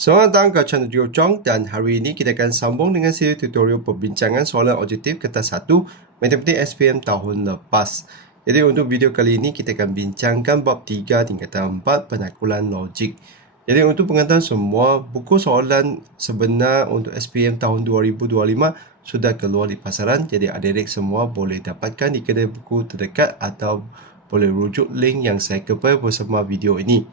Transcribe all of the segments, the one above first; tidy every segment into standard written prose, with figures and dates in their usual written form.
Selamat datang ke channel Jio Chong dan hari ini kita akan sambung dengan siri tutorial perbincangan soalan objektif kertas 1 Matematik SPM tahun lepas. Jadi untuk video kali ini kita akan bincangkan bab 3 tingkatan 4 penaklukan logik. Jadi untuk pengetahuan semua, buku soalan sebenar untuk SPM tahun 2025 sudah keluar di pasaran. Jadi adik-adik semua boleh dapatkan di kedai buku terdekat atau boleh rujuk link yang saya kepal bersama video ini.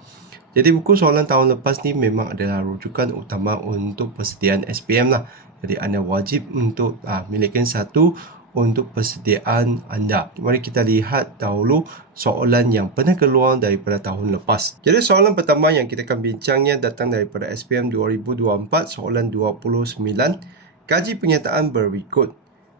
Jadi buku soalan tahun lepas ni memang adalah rujukan utama untuk persediaan SPM lah. Jadi anda wajib untuk miliki satu untuk persediaan anda. Mari kita lihat dahulu soalan yang pernah keluar daripada tahun lepas. Jadi soalan pertama yang kita akan bincangnya datang daripada SPM 2024, soalan 29. Kaji pernyataan berikut.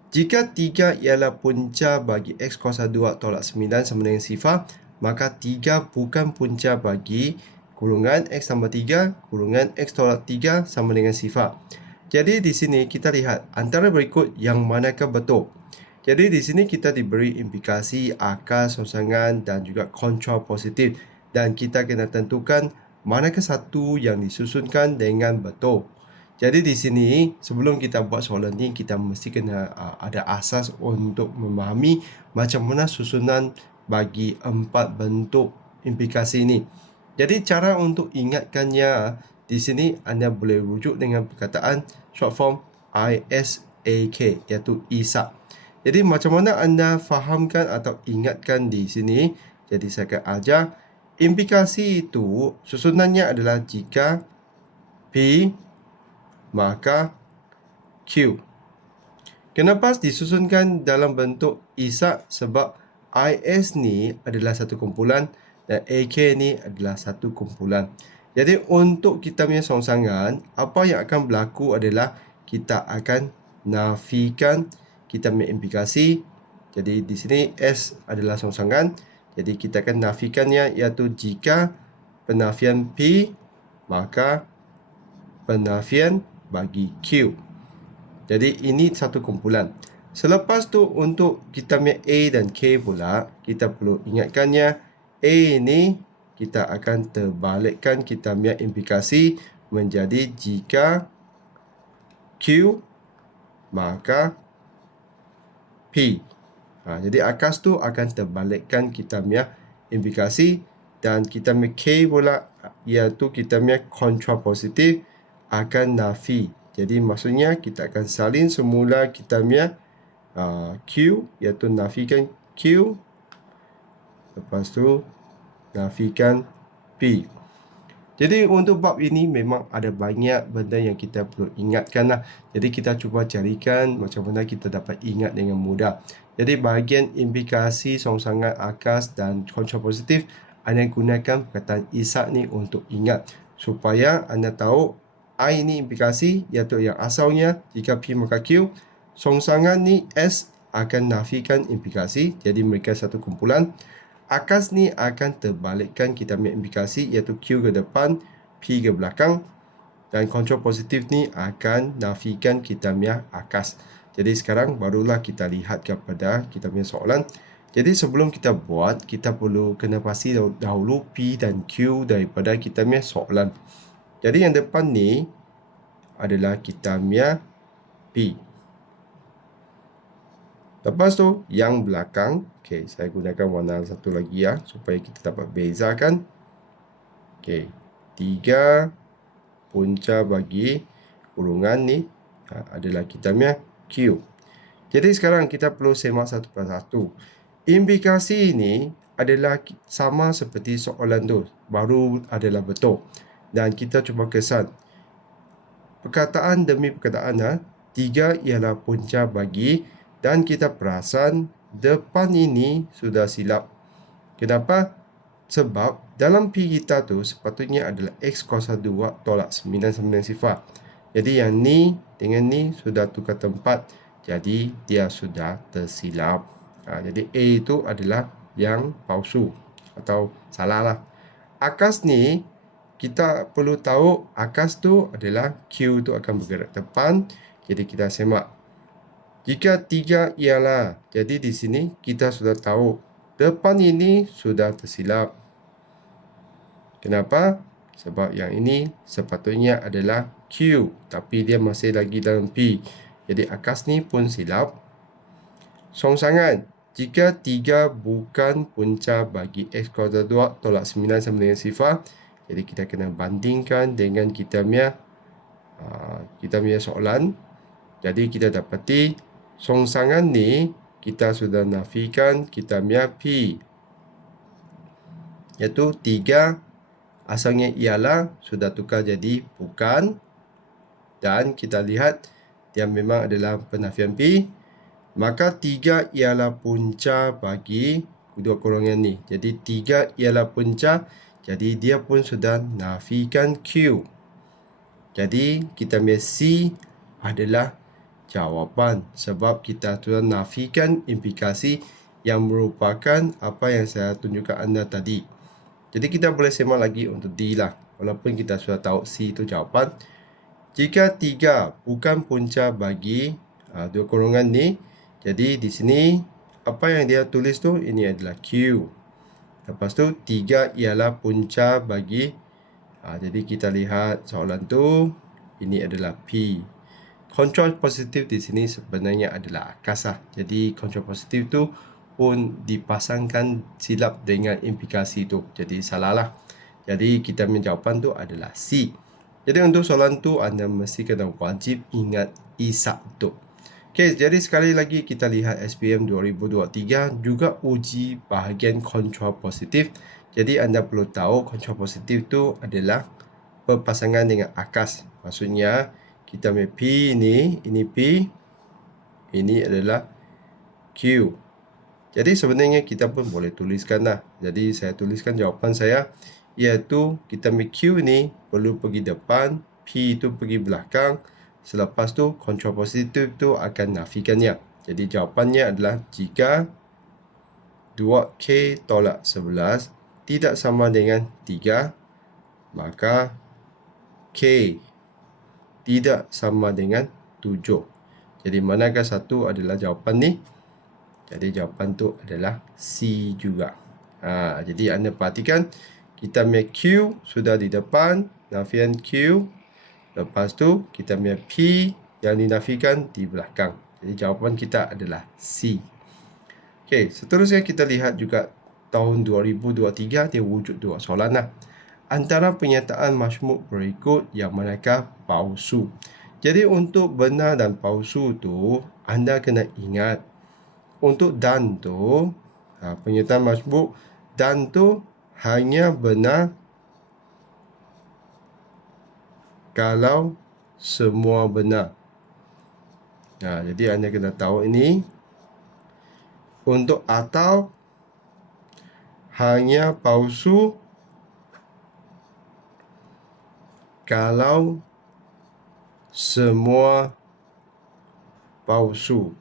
Jika 3 ialah punca bagi X kuasa 2 tolak 9 sama dengan sifar, maka 3 bukan punca bagi kurungan X tambah 3 kurungan X tolak 3 sama dengan sifar. Jadi di sini kita lihat antara berikut yang manakah betul. Jadi di sini kita diberi implikasi, akas, rongsangan dan juga kontra positif. Dan kita kena tentukan manakah satu yang disusunkan dengan betul. Jadi di sini sebelum kita buat soalan ni kita mesti kena ada asas untuk memahami macam mana susunan bagi 4 bentuk implikasi ini. Jadi cara untuk ingatkannya di sini anda boleh rujuk dengan perkataan short form ISAK iaitu ISAK. Jadi macam mana anda fahamkan atau ingatkan di sini? Jadi saya akan ajar implikasi itu susunannya adalah jika P maka Q. Kenapa disusunkan dalam bentuk ISAK? Sebab IS ni adalah satu kumpulan dan AK ni adalah satu kumpulan. Jadi untuk kita punya rongsangan, apa yang akan berlaku adalah kita akan nafikan kita punya implikasi. Jadi di sini S adalah rongsangan. Jadi kita akan nafikannya iaitu jika penafian P maka penafian bagi Q. Jadi ini satu kumpulan. Selepas tu untuk kita punya A dan K pula, kita perlu ingatkannya A ini kita akan terbalikkan kita punya implikasi menjadi jika Q maka P. Jadi akas tu akan terbalikkan kita punya implikasi dan kita punya K pula iaitu kita punya kontra positif akan nafi. Jadi maksudnya kita akan salin semula kita punya Q iaitu nafikan Q. Lepas tu nafikan P. Jadi untuk bab ini memang ada banyak benda yang kita perlu ingatkan lah. Jadi kita cuba carikan macam mana kita dapat ingat dengan mudah. Jadi bahagian implikasi, rongsangan, akas dan kontra positif, anda gunakan perkataan ISAK ni untuk ingat. Supaya anda tahu I ni implikasi iaitu yang asalnya jika P maka Q. Rongsangan ni S akan nafikan implikasi, jadi mereka satu kumpulan. Akas ni akan terbalikkan kita punya implikasi iaitu Q ke depan, P ke belakang. Dan kontra positif ni akan nafikan kita punya akas. Jadi sekarang barulah kita lihat kepada kita punya soalan. Jadi sebelum kita buat, kita perlu kena pasti dahulu P dan Q daripada kita punya soalan. Jadi yang depan ni adalah kita punya P. Lepas tu yang belakang, okey, saya gunakan warna satu lagi ya supaya kita dapat bezakan. Okey, 3 punca bagi kurungan ni adalah kita punya Q. Jadi sekarang kita perlu semak satu persatu. Implikasi ini adalah sama seperti soalan tu, baru adalah betul. Dan kita cuba kesan perkataan demi perkataan 3 ialah punca bagi dan kita perasan depan ini sudah silap. Kenapa? Sebab dalam P kita tu sepatutnya adalah X kuasa 2 tolak 9 sama dengan sifar. Jadi yang ni dengan ni sudah tukar tempat. Jadi dia sudah tersilap. Jadi A itu adalah yang palsu atau salah lah. Akas ni kita perlu tahu akas tu adalah Q tu akan bergerak depan. Jadi kita semak. Jika 3 ialah, jadi di sini kita sudah tahu depan ini sudah tersilap. Kenapa? Sebab yang ini sepatutnya adalah Q, tapi dia masih lagi dalam P. Jadi akas ni pun silap. Songsangan, jika 3 bukan punca bagi X kuadrat 2 tolak 9 sama dengan 0. Jadi kita kena bandingkan dengan kita punya soalan. Jadi kita dapati songsangan ni kita sudah nafikan kita punya P, iaitu 3 asalnya ialah sudah tukar jadi bukan, dan kita lihat dia memang adalah penafian P, maka 3 ialah punca bagi kedua golongan ni. Jadi 3 ialah punca, jadi dia pun sudah nafikan Q. Jadi kita punya C adalah jawapan, sebab kita sudah nafikan implikasi yang merupakan apa yang saya tunjukkan anda tadi. Jadi kita boleh semak lagi untuk D lah, walaupun kita sudah tahu C itu jawapan. Jika 3 bukan punca bagi dua golongan ni, jadi di sini apa yang dia tulis tu ini adalah Q. Lepas tu 3 ialah punca bagi jadi kita lihat soalan tu ini adalah P. Kontrol positif di sini sebenarnya adalah akas lah. Jadi kontrol positif tu pun dipasangkan silap dengan implikasi tu. Jadi salah lah. Jadi kita punya jawapan tu adalah C. Jadi untuk soalan tu anda mesti kena wajib ingat isak tu. Okey, jadi sekali lagi kita lihat SPM 2023 juga uji bahagian kontrol positif. Jadi anda perlu tahu kontrol positif tu adalah berpasangan dengan akas. Maksudnya kita punya P ini P, ini adalah Q. Jadi sebenarnya kita pun boleh tuliskan lah. Jadi saya tuliskan jawapan saya, iaitu kita punya Q ni perlu pergi depan, P itu pergi belakang. Selepas tu kontrol positif tu akan nafikannya. Jadi jawapannya adalah jika 2K tolak 11 tidak sama dengan 3, maka K tidak sama dengan 7. Jadi manakah satu adalah jawapan ni? Jadi jawapan tu adalah C juga. Jadi anda perhatikan kita punya Q sudah di depan, nafian Q. Lepas tu kita punya P yang dinafikan di belakang. Jadi jawapan kita adalah C. Okey, seterusnya kita lihat juga tahun 2023 dia wujud dua soalan lah. Antara pernyataan majmuk berikut yang manakah palsu? Jadi untuk benar dan palsu tu anda kena ingat, untuk dan tu pernyataan majmuk dan tu hanya benar kalau semua benar. Jadi anda kena tahu ini. Untuk atau hanya palsu kalau semua palsu.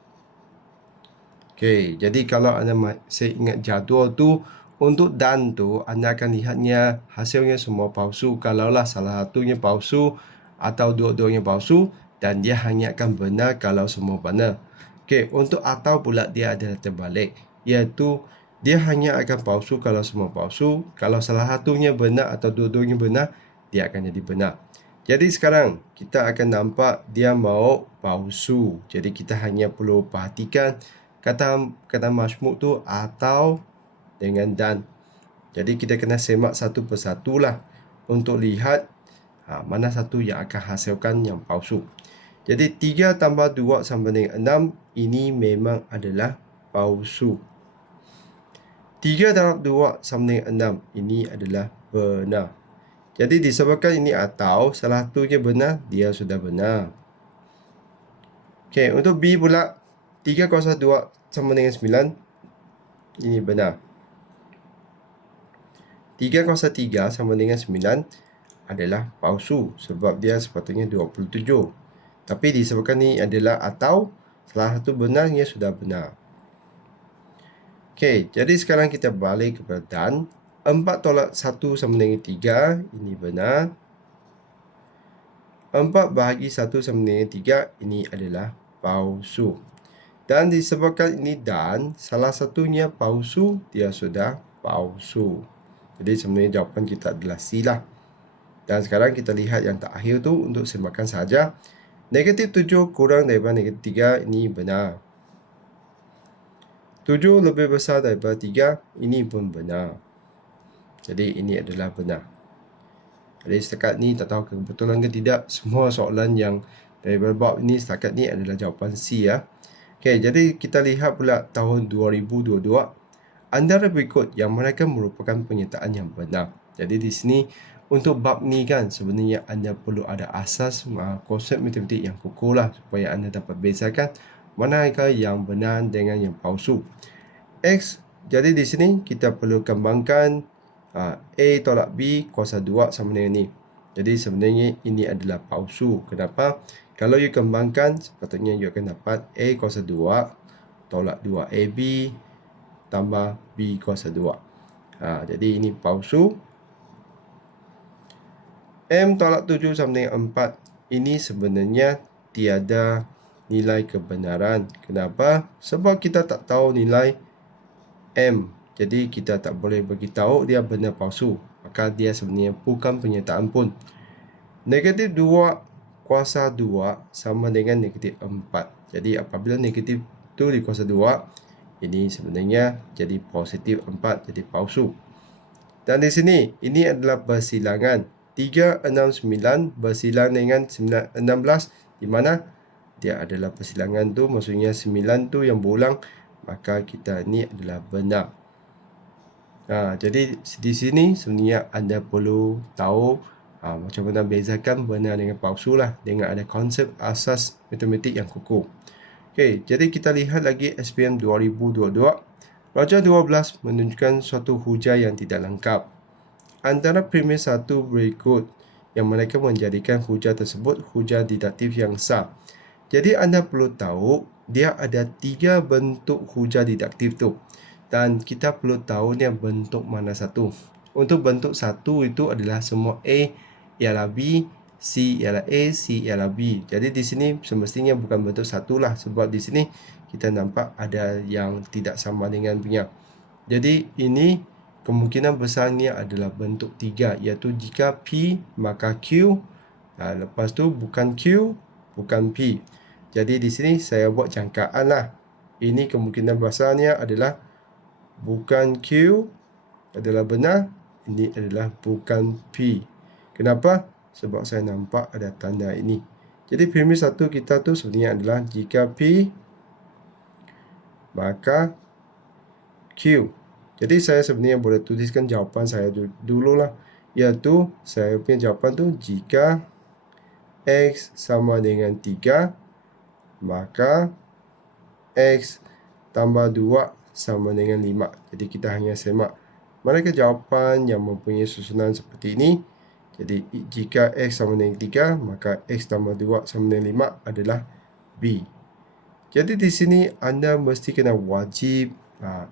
Okey, jadi kalau anda masih ingat jadual tu, untuk dan tu anda akan lihatnya hasilnya semua palsu. Kalaulah salah satunya palsu atau dua-duanya palsu, dan dia hanya akan benar kalau semua benar. Okey, untuk atau pula dia adalah terbalik, iaitu dia hanya akan palsu kalau semua palsu. Kalau salah satunya benar atau dua-duanya benar, dia akan jadi benar. Jadi sekarang kita akan nampak dia mau palsu. Jadi kita hanya perlu perhatikan kata majmuk tu atau dengan dan. Jadi kita kena semak satu persatu lah untuk lihat mana satu yang akan hasilkan yang palsu. Jadi 3 tambah 2 sama dengan 6, ini memang adalah palsu. 3 tambah 2 sama dengan 6, ini adalah benar. Jadi disebabkan ini atau salah satunya benar, dia sudah benar. Okey, untuk B pula 3 kuasa 2 sama dengan 9, ini benar. 3 kuasa 3 sama dengan 9 adalah palsu, sebab dia sepatutnya 27. Tapi disebabkan ini adalah atau salah satu benarnya sudah benar. Okey, jadi sekarang kita balik kepada dan. 4 tolak 1 sama dengan 3, ini benar. 4 bahagi 1 sama dengan 3, ini adalah palsu. Dan disebabkan ini dan salah satunya palsu, dia sudah palsu. Jadi sebenarnya jawapan kita adalah C lah. Dan sekarang kita lihat yang terakhir tu untuk semakan saja. Negatif 7 kurang daripada negatif 3, ini benar. 7 lebih besar daripada 3, ini pun benar. Jadi ini adalah benar. Jadi setakat ni tak tahu kebetulan ke tidak, semua soalan yang daripada bab ini setakat ni adalah jawapan C ya. Okey, jadi kita lihat pula tahun 2022. Antara berikut yang manakah merupakan penyertaan yang benar. Jadi di sini untuk bab ni kan sebenarnya anda perlu ada asas konsep matematik yang kukuh lah supaya anda dapat bezakan manakah yang benar dengan yang palsu. X, jadi di sini kita perlu kembangkan A tolak B kuasa 2 sama dengan ni. Jadi sebenarnya ini adalah palsu. Kenapa? Kalau you kembangkan sepatutnya you akan dapat A kuasa 2 tolak 2AB tambah B kuasa 2. Jadi ini palsu. M tolak 7 sama dengan 4. Ini sebenarnya tiada nilai kebenaran. Kenapa? Sebab kita tak tahu nilai M. Jadi kita tak boleh beritahu dia benar palsu. Maka dia sebenarnya bukan penyertaan pun. Negatif 2 kuasa 2 sama dengan negatif 4. Jadi apabila negatif tu di kuasa 2, ini sebenarnya jadi positif 4, jadi palsu. Dan di sini, ini adalah bersilangan. 369 bersilang dengan 16, di mana dia adalah persilangan tu, maksudnya 9 tu yang berulang, maka kita ni adalah benar. Jadi di sini sebenarnya anda perlu tahu macam mana bezakan benar dengan palsu lah, dengan ada konsep asas matematik yang kukuh. Okey, jadi kita lihat lagi SPM 2022. Raja 12 menunjukkan suatu hujah yang tidak lengkap. Antara premis satu berikut yang mereka menjadikan hujah tersebut hujah deduktif yang sah. Jadi anda perlu tahu dia ada 3 bentuk hujah deduktif tu. Dan kita perlu tahu ni bentuk mana satu. Untuk bentuk satu itu adalah semua A ialah B, C ialah A, C ialah B. Jadi di sini semestinya bukan bentuk satu lah, sebab di sini kita nampak ada yang tidak sama dengan punya. Jadi ini kemungkinan besarnya adalah bentuk 3, iaitu jika P maka Q, lepas tu bukan Q, bukan P. Jadi di sini saya buat jangkaan lah. Ini kemungkinan besarnya adalah bukan Q adalah benar, ini adalah bukan P. Kenapa? Sebab saya nampak ada tanda ini. Jadi premis satu kita tu sebenarnya adalah jika P maka Q. Jadi saya sebenarnya boleh tuliskan jawapan saya dululah, iaitu saya punya jawapan tu jika X sama dengan 3 maka X tambah 2 sama dengan 5. Jadi kita hanya semak manakah jawapan yang mempunyai susunan seperti ini. Jadi jika X sama dengan 3 maka X tambah 2 sama dengan 5 adalah B. Jadi di sini anda mesti kena wajib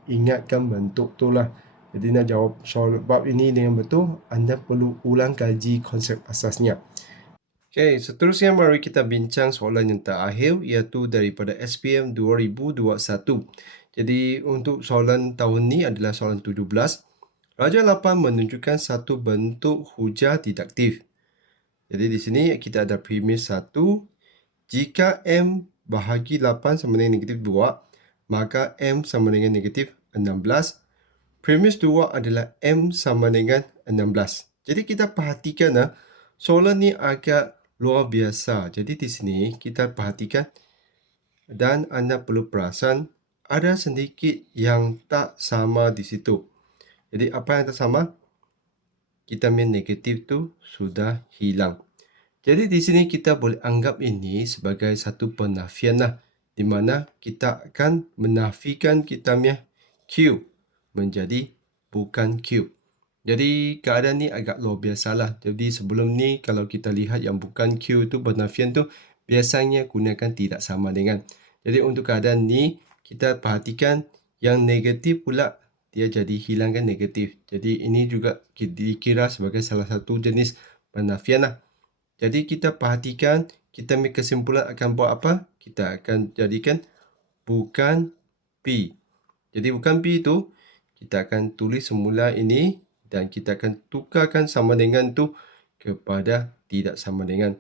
ingatkan bentuk tu lah. Jadi nak jawab soal bab ini dengan betul, anda perlu ulang kaji konsep asasnya. Okey, seterusnya mari kita bincang soalan yang terakhir, iaitu daripada SPM 2021. Jadi untuk soalan tahun ni adalah soalan 17. Raja 8 menunjukkan satu bentuk hujah deduktif. Jadi di sini kita ada premis 1. Jika M bahagi 8 sama dengan negatif 2, maka M sama dengan negatif 16. Premis 2 adalah M sama dengan 16. Jadi kita perhatikan soalan ni agak luar biasa. Jadi di sini kita perhatikan dan anda perlu perasan ada sedikit yang tak sama di situ. Jadi apa yang tak sama? Kita main negatif tu sudah hilang. Jadi di sini kita boleh anggap ini sebagai satu penafian lah, di mana kita akan menafikan kita punya Q menjadi bukan Q. Jadi keadaan ni agak luar biasa lah. Jadi sebelum ni kalau kita lihat yang bukan Q tu penafian tu biasanya gunakan tidak sama dengan. Jadi untuk keadaan ni kita perhatikan yang negatif pula dia jadi hilangkan negatif. Jadi ini juga dikira sebagai salah satu jenis penafian lah. Jadi kita perhatikan, kita ambil kesimpulan akan buat apa? Kita akan jadikan bukan P. Jadi bukan P itu, kita akan tulis semula ini dan kita akan tukarkan sama dengan tu kepada tidak sama dengan.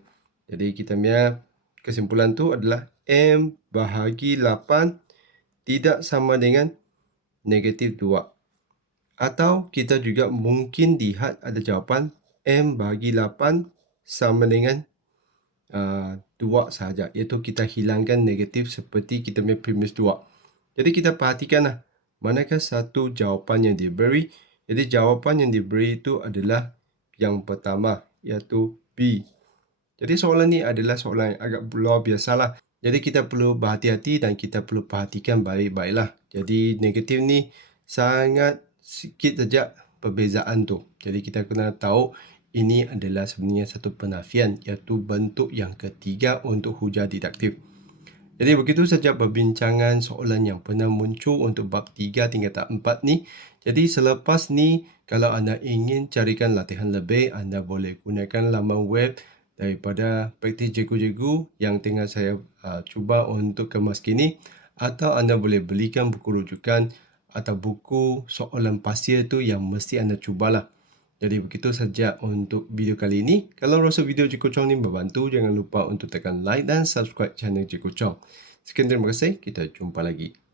Jadi kita punya kesimpulan tu adalah M bahagi 8 tidak sama dengan negatif 2. Atau kita juga mungkin lihat ada jawapan M bahagi 8 sama dengan 2 sahaja, iaitu kita hilangkan negatif seperti kita punya previous 2. Jadi kita perhatikanlah manakah satu jawapan yang diberi. Jadi jawapan yang diberi itu adalah yang pertama, iaitu B. Jadi soalan ni adalah soalan yang agak luar biasa lah. Jadi kita perlu berhati-hati dan kita perlu perhatikan baik-baiklah. Jadi negatif ni sangat sikit saja perbezaan tu. Jadi kita kena tahu ini adalah sebenarnya satu penafian, iaitu bentuk yang ketiga untuk hujah deduktif. Jadi begitu saja perbincangan soalan yang pernah muncul untuk bab 3 tingkatan 4 ni. Jadi selepas ni, kalau anda ingin carikan latihan lebih, anda boleh gunakan laman web daripada praktis cikgu-cikgu yang tengah saya cuba untuk kemas kini, atau anda boleh belikan buku rujukan atau buku soalan pasir tu yang mesti anda cubalah. Jadi begitu saja untuk video kali ini. Kalau rasa video Cikgu Chong ni membantu, jangan lupa untuk tekan like dan subscribe channel Cikgu Chong. Sekian, terima kasih. Kita jumpa lagi.